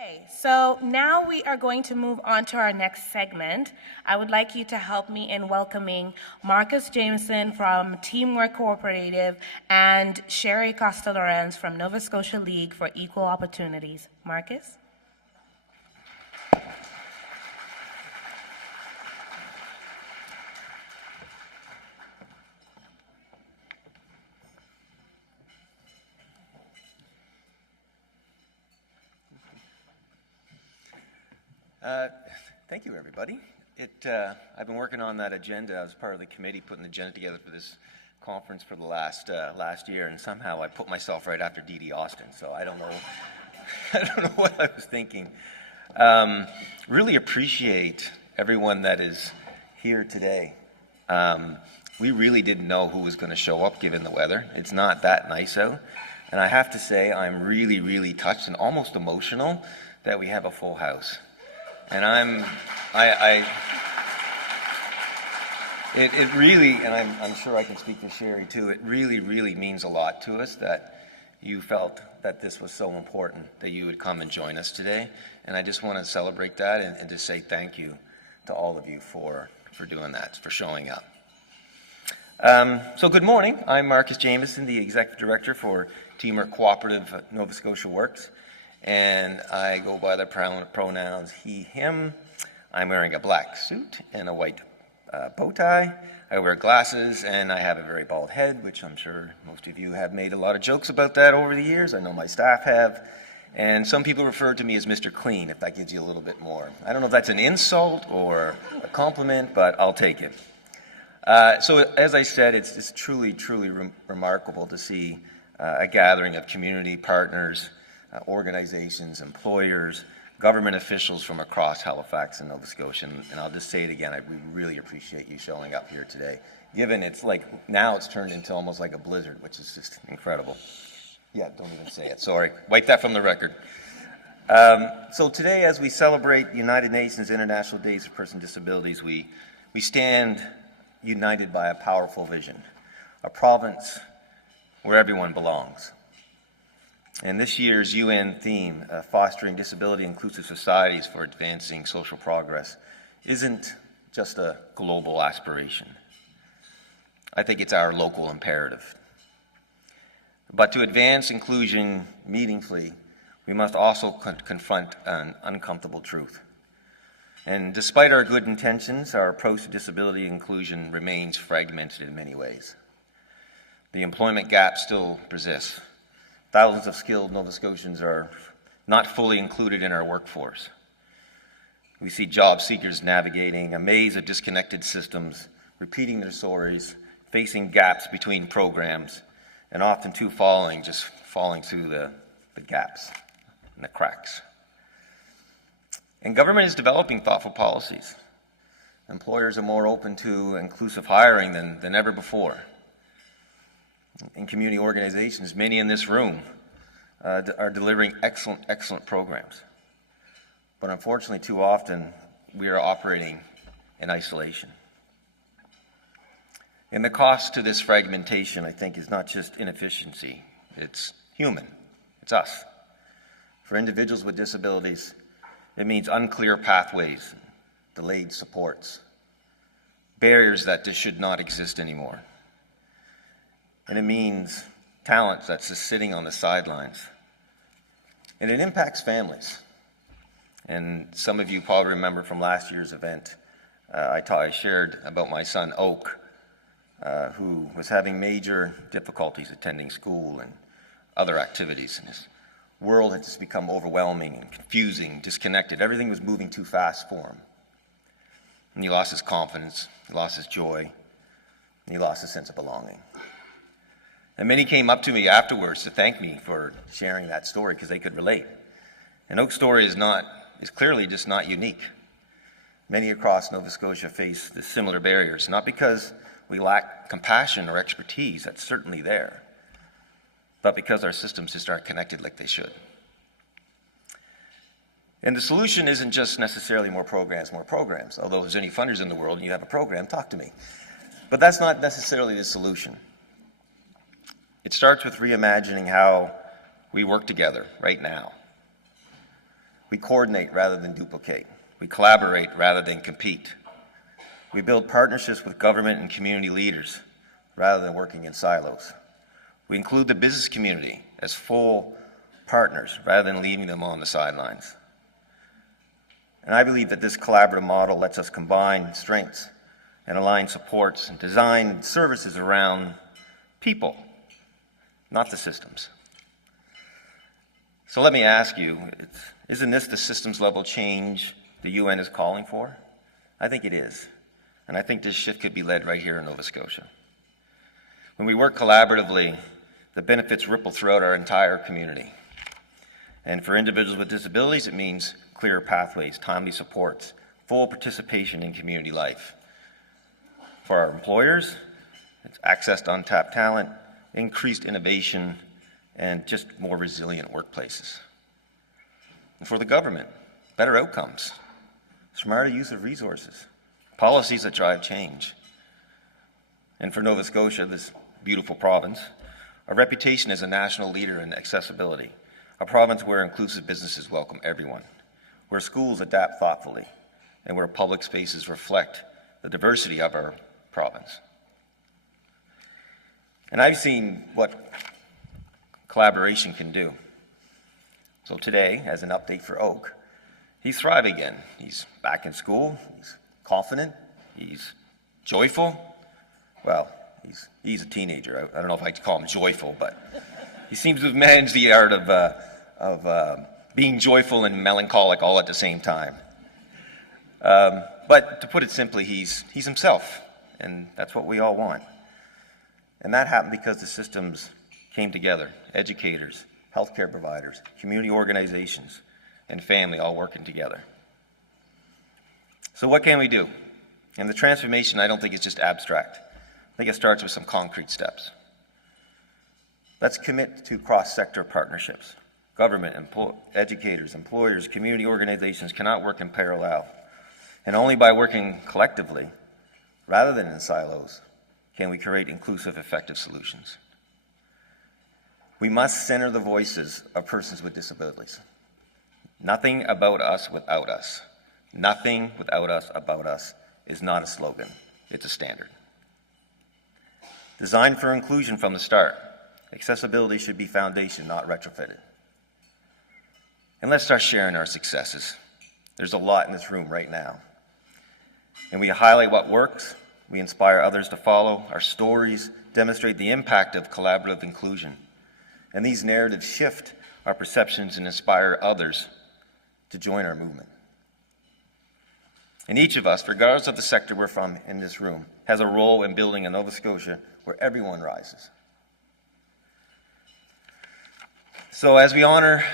Okay, so now we are going to move on to our next segment. I would like you to help me in welcoming Marcus Jamieson from TEAM Work Cooperative and Sherry Costa-Lorenz from Nova Scotia League for Equal Opportunities. Marcus? Thank you, everybody. I've been working on that agenda. I was part of the committee putting the agenda together for this conference for the last year, and somehow I put myself right after Dee Austin, so I don't know, I don't know what I was thinking. Really appreciate everyone that is here today. We really didn't know who was going to show up given the weather. It's not that nice out, and I have to say I'm really, really touched and almost emotional that we have a full house. And it really, and I'm sure I can speak for Sherry too, it really, really means a lot to us that you felt that this was so important that you would come and join us today. And I just want to celebrate that and just say thank you to all of you for doing that, for showing up. So good morning. I'm Marcus Jamieson, the Executive Director for TEAM Work Cooperative at Nova Scotia Works. And I go by the pronouns he, him. I'm wearing a black suit and a white bow tie. I wear glasses and I have a very bald head, which I'm sure most of you have made a lot of jokes about that over the years. I know my staff have. And some people refer to me as Mr. Clean, if that gives you a little bit more. I don't know if that's an insult or a compliment, but I'll take it. So as I said, it's truly, truly remarkable to see a gathering of community partners, organizations, employers, government officials from across Halifax and Nova Scotia. And I'll just say it again, we really appreciate you showing up here today. Given it's like, now it's turned into almost like a blizzard, which is just incredible. Yeah, don't even say it, sorry. Wipe that from the record. So today, as we celebrate United Nations International Days of Persons with Disabilities, we stand united by a powerful vision, a province where everyone belongs. And this year's UN theme, Fostering Disability Inclusive Societies for Advancing Social Progress, isn't just a global aspiration. I think it's our local imperative. But to advance inclusion meaningfully, we must also confront an uncomfortable truth. And despite our good intentions, our approach to disability inclusion remains fragmented in many ways. The employment gap still persists. Thousands of skilled Nova Scotians are not fully included in our workforce. We see job seekers navigating a maze of disconnected systems, repeating their stories, facing gaps between programs, and often too falling through the gaps and the cracks. And government is developing thoughtful policies. Employers are more open to inclusive hiring than ever before. In community organizations, many in this room are delivering excellent programs. But unfortunately, too often, we are operating in isolation. And the cost to this fragmentation, I think, is not just inefficiency. It's human. It's us. For individuals with disabilities, it means unclear pathways, delayed supports, barriers that just should not exist anymore. And it means talent that's just sitting on the sidelines. And it impacts families. And some of you probably remember from last year's event, I shared about my son, Oak, who was having major difficulties attending school and other activities. And his world had just become overwhelming and confusing, disconnected. Everything was moving too fast for him. And he lost his confidence, he lost his joy, and he lost his sense of belonging. And many came up to me afterwards to thank me for sharing that story because they could relate. And Oak's story is clearly just not unique. Many across Nova Scotia face the similar barriers, not because we lack compassion or expertise, that's certainly there, but because our systems just aren't connected like they should. And the solution isn't just necessarily more programs, although if there's any funders in the world and you have a program, talk to me. But that's not necessarily the solution. It starts with reimagining how we work together right now. We coordinate rather than duplicate. We collaborate rather than compete. We build partnerships with government and community leaders rather than working in silos. We include the business community as full partners rather than leaving them on the sidelines. And I believe that this collaborative model lets us combine strengths and align supports and design services around people, not the systems. So let me ask you, isn't this the systems level change the UN is calling for? I think it is. And I think this shift could be led right here in Nova Scotia. When we work collaboratively, the benefits ripple throughout our entire community. And for individuals with disabilities, it means clearer pathways, timely supports, full participation in community life. For our employers, it's access to untapped talent, increased innovation, and just more resilient workplaces. And for the government, better outcomes, smarter use of resources, policies that drive change. And for Nova Scotia, this beautiful province, a reputation as a national leader in accessibility, a province where inclusive businesses welcome everyone, where schools adapt thoughtfully, and where public spaces reflect the diversity of our province. And I've seen what collaboration can do. So today, as an update for Oak, he's thriving again. He's back in school, he's confident, he's joyful. Well, he's a teenager. I don't know if I could call him joyful, but he seems to have managed the art of being joyful and melancholic all at the same time. But to put it simply, he's himself, and that's what we all want. And that happened because the systems came together, educators, healthcare providers, community organizations, and family all working together. So what can we do? And the transformation, I don't think, is just abstract. I think it starts with some concrete steps. Let's commit to cross-sector partnerships. Government, educators, employers, community organizations cannot work in parallel. And only by working collectively, rather than in silos, can we create inclusive, effective solutions. We must center the voices of persons with disabilities. Nothing about us without us. Nothing without us about us is not a slogan, it's a standard. Designed for inclusion from the start, accessibility should be foundation, not retrofitted. And let's start sharing our successes. There's a lot in this room right now. And we highlight what works, we inspire others to follow, our stories demonstrate the impact of collaborative inclusion. And these narratives shift our perceptions and inspire others to join our movement. And each of us, regardless of the sector we're from in this room, has a role in building a Nova Scotia where everyone rises. So as we honor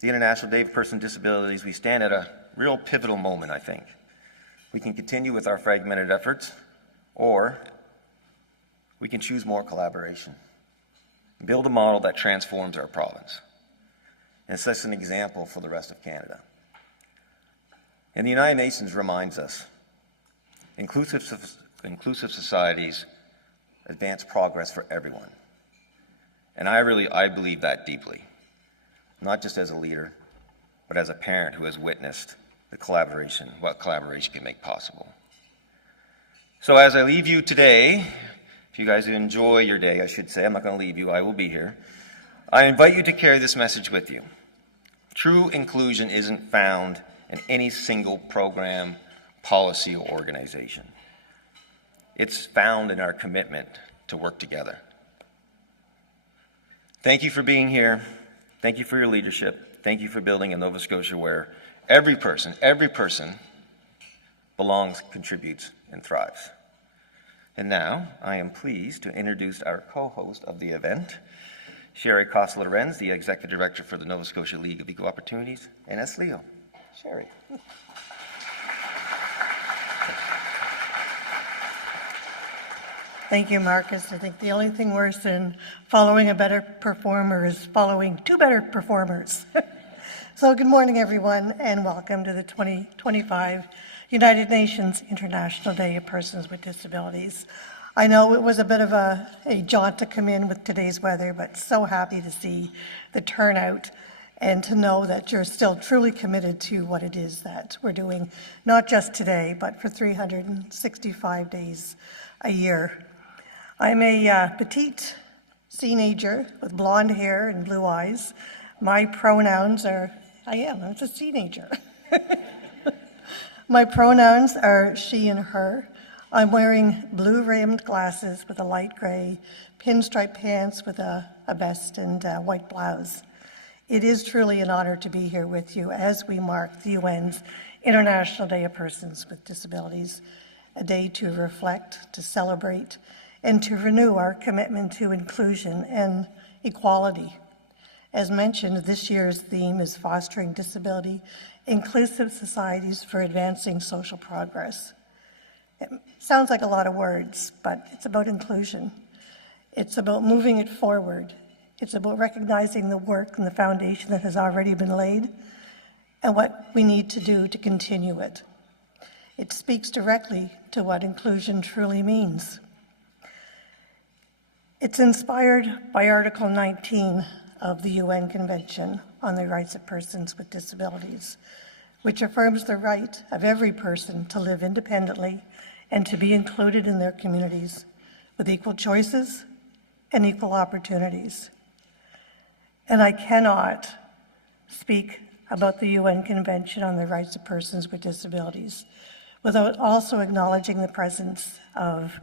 the International Day of Persons with Disabilities, we stand at a real pivotal moment, I think. We can continue with our fragmented efforts, or we can choose more collaboration. Build a model that transforms our province and sets an example for the rest of Canada. And the United Nations reminds us, inclusive societies advance progress for everyone. And I believe that deeply, not just as a leader, but as a parent who has witnessed what collaboration can make possible. So as I leave you today, if you guys enjoy your day, I should say, I'm not going to leave you, I will be here. I invite you to carry this message with you. True inclusion isn't found in any single program, policy, or organization. It's found in our commitment to work together. Thank you for being here. Thank you for your leadership. Thank you for building a Nova Scotia where every person belongs, contributes, and thrives. And now, I am pleased to introduce our co-host of the event, Sherry Costa-Lorenz, the Executive Director for the Nova Scotia League of Equal Opportunities, and Leo. Sherry. Thank you, Marcus. I think the only thing worse than following a better performer is following two better performers. So good morning, everyone, and welcome to the 2025 United Nations International Day of Persons with Disabilities. I know it was a bit of a jaunt to come in with today's weather, but so happy to see the turnout and to know that you're still truly committed to what it is that we're doing, not just today, but for 365 days a year. I'm a petite teenager with blonde hair and blue eyes. My pronouns are, I'm a teenager. My pronouns are she and her. I'm wearing blue-rimmed glasses with a light gray, pinstripe pants with a vest and a white blouse. It is truly an honor to be here with you as we mark the UN's International Day of Persons with Disabilities, a day to reflect, to celebrate, and to renew our commitment to inclusion and equality. As mentioned, this year's theme is fostering disability-inclusive societies for advancing social progress. It sounds like a lot of words, but it's about inclusion. It's about moving it forward. It's about recognizing the work and the foundation that has already been laid and what we need to do to continue it. It speaks directly to what inclusion truly means. It's inspired by Article 19 of the UN Convention on the Rights of Persons with Disabilities, which affirms the right of every person to live independently and to be included in their communities with equal choices and equal opportunities. And I cannot speak about the UN Convention on the Rights of Persons with Disabilities without also acknowledging the presence of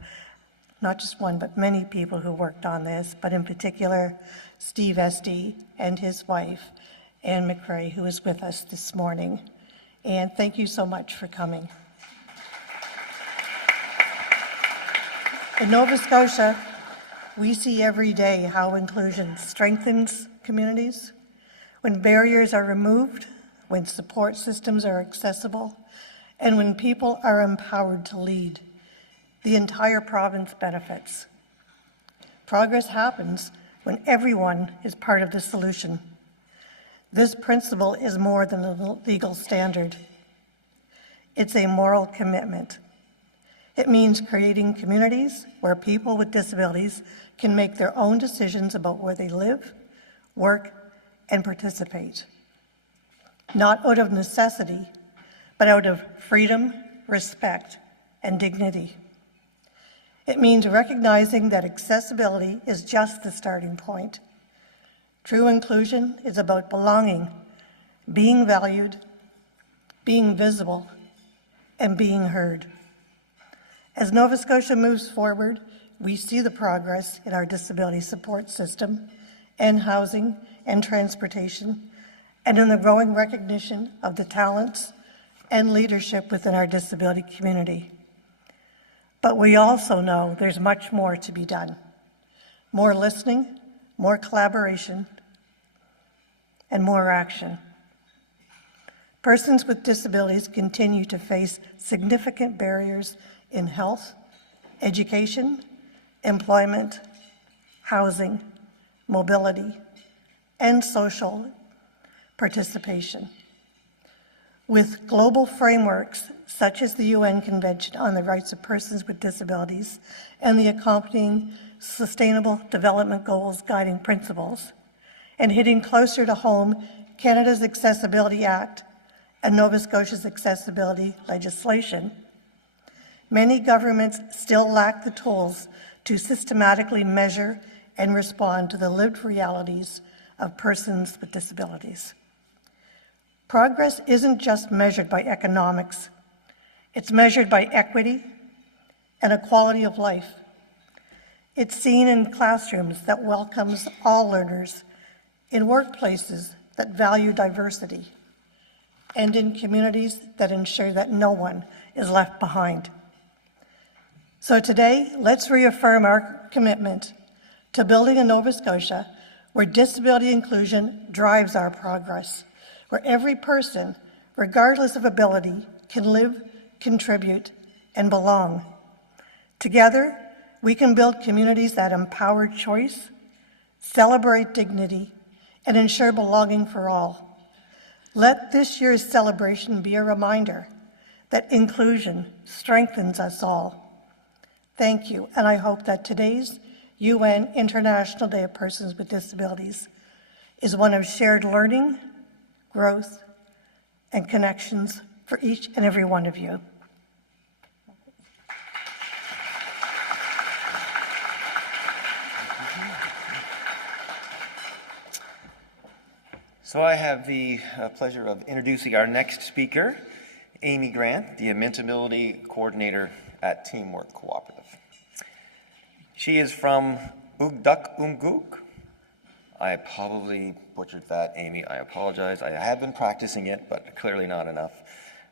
not just one, but many people who worked on this, but in particular, Steve Esty and his wife, Anne McRae, who is with us this morning. And thank you so much for coming. In Nova Scotia, we see every day how inclusion strengthens communities, when barriers are removed, when support systems are accessible, and when people are empowered to lead. The entire province benefits. Progress happens when everyone is part of the solution. This principle is more than a legal standard. It's a moral commitment. It means creating communities where people with disabilities can make their own decisions about where they live, work, and participate. Not out of necessity, but out of freedom, respect, and dignity. It means recognizing that accessibility is just the starting point. True inclusion is about belonging, being valued, being visible, and being heard. As Nova Scotia moves forward, we see the progress in our disability support system and housing and transportation, and in the growing recognition of the talents and leadership within our disability community. But we also know there's much more to be done. More listening, more collaboration, and more action. Persons with disabilities continue to face significant barriers in health, education, employment, housing, mobility, and social participation. With global frameworks such as the UN Convention on the Rights of Persons with Disabilities and the accompanying Sustainable Development Goals guiding principles, and hitting closer to home Canada's Accessibility Act and Nova Scotia's accessibility legislation, many governments still lack the tools to systematically measure and respond to the lived realities of persons with disabilities. Progress isn't just measured by economics. It's measured by equity and a quality of life. It's seen in classrooms that welcomes all learners, in workplaces that value diversity, and in communities that ensure that no one is left behind. So today, let's reaffirm our commitment to building a Nova Scotia where disability inclusion drives our progress, where every person, regardless of ability, can live, contribute, and belong. Together, we can build communities that empower choice, celebrate dignity, and ensure belonging for all. Let this year's celebration be a reminder that inclusion strengthens us all. Thank you, and I hope that today's UN International Day of Persons with Disabilities is one of shared learning, growth, and connections for each and every one of you. So I have the pleasure of introducing our next speaker, Amy Grant, the ability coordinator at TEAM Work Cooperative. She is from Ugduk. I probably butchered that, Amy. I apologize. I have been practicing it, but clearly not enough.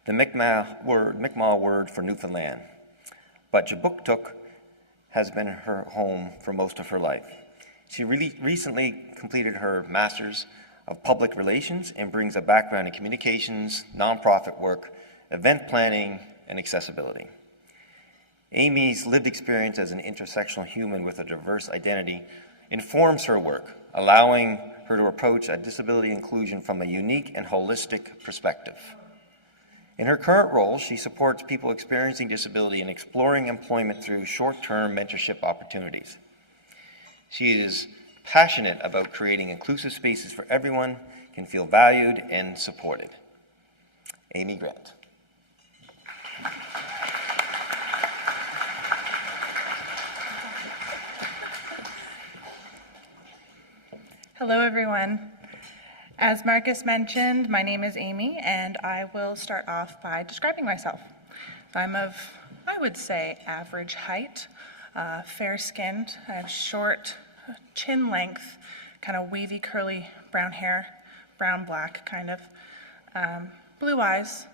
The Mi'kmaq word for Newfoundland. But Jabuktuk has been her home for most of her life. She recently completed her Master's of Public Relations and brings a background in communications, nonprofit work, event planning, and accessibility. Amy's lived experience as an intersectional human with a diverse identity informs her work, allowing her to approach a disability inclusion from a unique and holistic perspective. In her current role, she supports people experiencing disability in exploring employment through short-term mentorship opportunities. She is passionate about creating inclusive spaces for everyone can feel valued and supported. Amy Grant. Hello, everyone. As Marcus mentioned, my name is Amy, and I will start off by describing myself. I'm of, I would say, average height, fair-skinned. I have short, chin length, kind of wavy, curly brown hair, brown-black kind of, blue eyes,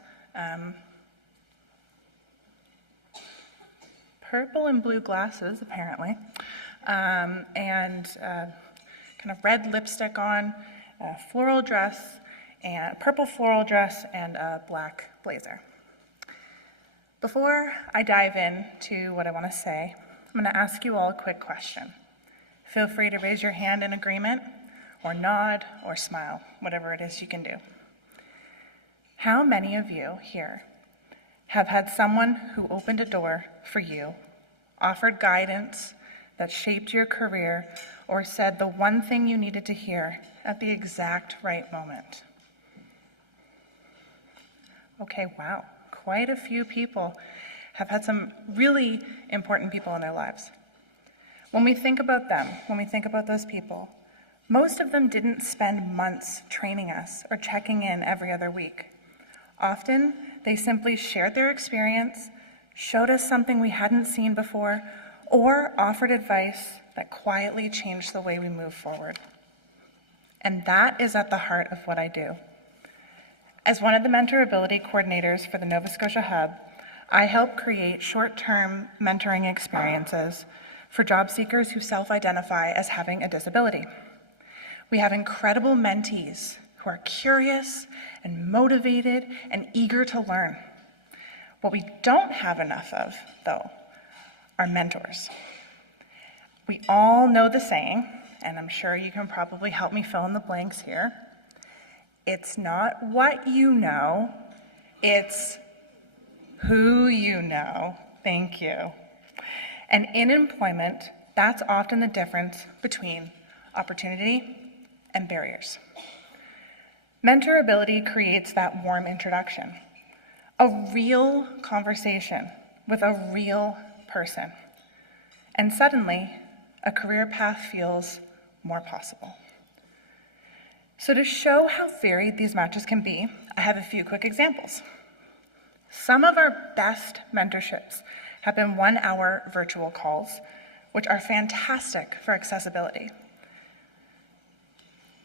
purple and blue glasses, apparently, and kind of red lipstick on, a floral dress, and purple floral dress, and a black blazer. Before I dive into what I want to say, I'm going to ask you all a quick question. Feel free to raise your hand in agreement, or nod, or smile, whatever it is you can do. How many of you here have had someone who opened a door for you, offered guidance that shaped your career, or said the one thing you needed to hear at the exact right moment? Okay, wow, quite a few people have had some really important people in their lives. When we think about them, when we think about those people, most of them didn't spend months training us or checking in every other week. Often, they simply shared their experience, showed us something we hadn't seen before, or offered advice that quietly changed the way we move forward. And that is at the heart of what I do. As one of the MentorAbility coordinators for the Nova Scotia Hub, I help create short-term mentoring experiences for job seekers who self-identify as having a disability. We have incredible mentees who are curious and motivated and eager to learn. What we don't have enough of, though, are mentors. We all know the saying, and I'm sure you can probably help me fill in the blanks here. It's not what you know, it's who you know. Thank you. And in employment, that's often the difference between opportunity and barriers. MentorAbility creates that warm introduction, a real conversation with a real person. And suddenly, a career path feels more possible. So to show how varied these matches can be, I have a few quick examples. Some of our best mentorships have been 1-hour virtual calls, which are fantastic for accessibility.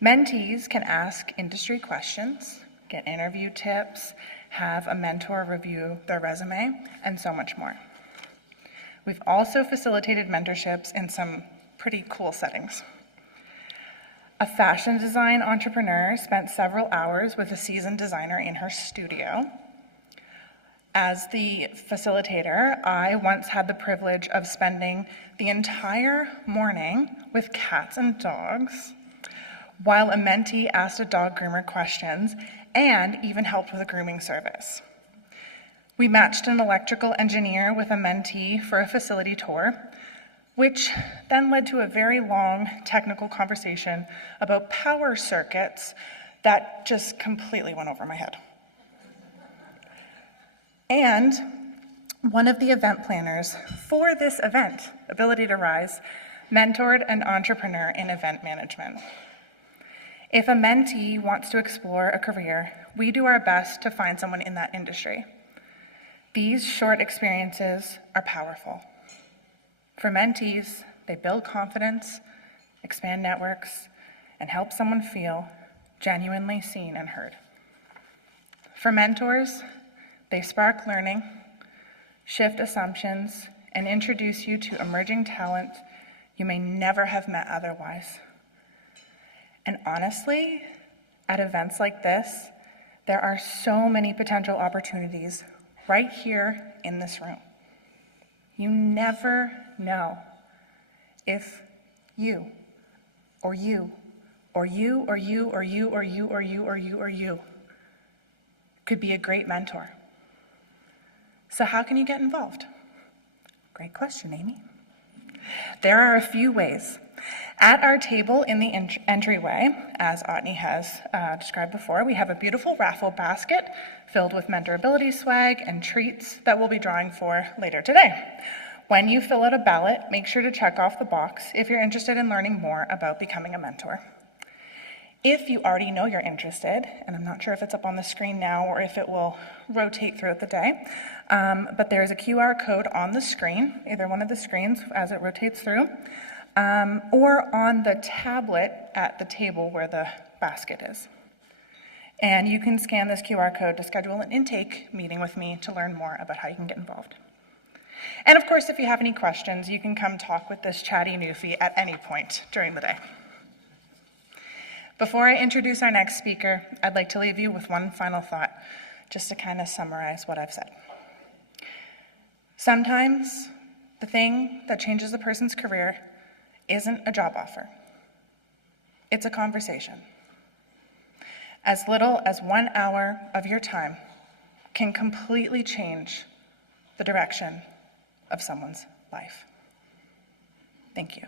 Mentees can ask industry questions, get interview tips, have a mentor review their resume, and so much more. We've also facilitated mentorships in some pretty cool settings. A fashion design entrepreneur spent several hours with a seasoned designer in her studio. As the facilitator, I once had the privilege of spending the entire morning with cats and dogs, while a mentee asked a dog groomer questions and even helped with a grooming service. We matched an electrical engineer with a mentee for a facility tour, which then led to a very long technical conversation about power circuits That just completely went over my head. And one of the event planners for this event, Ability to Rise, mentored an entrepreneur in event management. If a mentee wants to explore a career, we do our best to find someone in that industry. These short experiences are powerful. For mentees, they build confidence, expand networks, and help someone feel genuinely seen and heard. For mentors, they spark learning, shift assumptions, and introduce you to emerging talent you may never have met otherwise. And honestly, at events like this, there are so many potential opportunities right here in this room. You never know if you, or you, or you, or you, or you, or you, or you, or you, or you could be a great mentor. So how can you get involved? Great question, Amy. There are a few ways. At our table in the entryway, as Otney has described before, we have a beautiful raffle basket filled with MentorAbility swag and treats that we'll be drawing for later today. When you fill out a ballot, make sure to check off the box if you're interested in learning more about becoming a mentor. If you already know you're interested, and I'm not sure if it's up on the screen now or if it will rotate throughout the day, but there's a QR code on the screen, either one of the screens as it rotates through, or on the tablet at the table where the basket is. And you can scan this QR code to schedule an intake meeting with me to learn more about how you can get involved. And of course, if you have any questions, you can come talk with this chatty newfie at any point during the day. Before I introduce our next speaker, I'd like to leave you with one final thought, just to kind of summarize what I've said. Sometimes the thing that changes a person's career isn't a job offer. It's a conversation. As little as 1 hour of your time can completely change the direction of someone's life. Thank you.